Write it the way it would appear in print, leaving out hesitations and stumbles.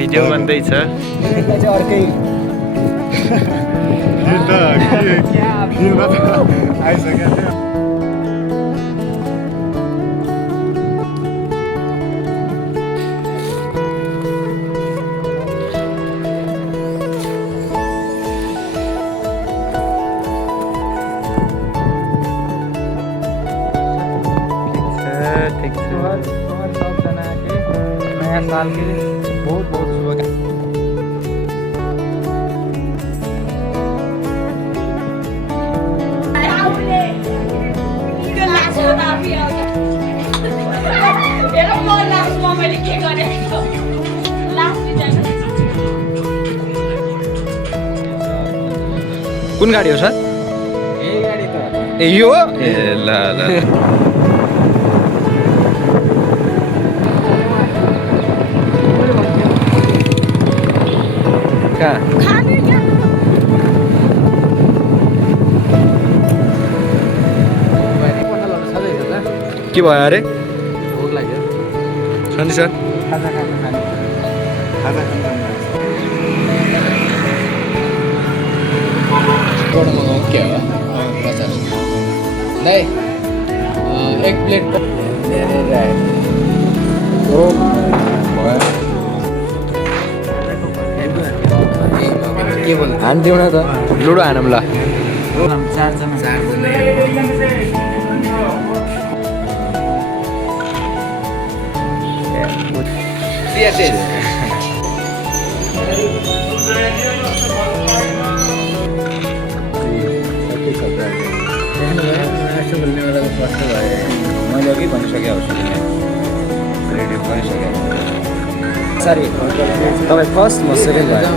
Video बन्दैछ। अर्कै आइसक्यो। ठिक छ। सबजना के नयाँ साल के बहुत बहुत शुभकामना। कुन गाडी हो सर? यही गाडी त ए यो हो? ए ल ल कहाँ? के भयो अरे? भोक लाग्यो। छ नि सर। खाजा खानु खाजा खानु मगाऊ क्या हो? 50 दाइ एक प्लेट के बोल हान्थ्यौँ न त लुडो हानौँ ल। चारजना मैले अघि भनिसकेँ रेडी भनिसकेँ। सरी तपाईँ फर्स्ट म सेकेन्ड भयो।